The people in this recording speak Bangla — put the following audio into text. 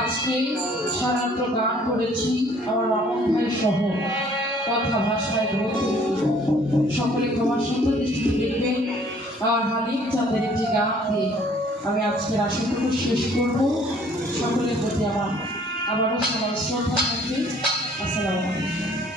আজকে সারাত্র গান করেছি আমার মামন ভাই সহ কথা ভাষায় সকলে ক্ষমা সুন্দর দৃষ্টি দেখবেন। আর হালিম চাঁদের একটি গান দিয়ে আমি আজকের আসনটুকু শেষ করব। সকলের প্রতি আমার আবারও সবার শ্রদ্ধা থাকবে। আসসালামু আলাইকুম।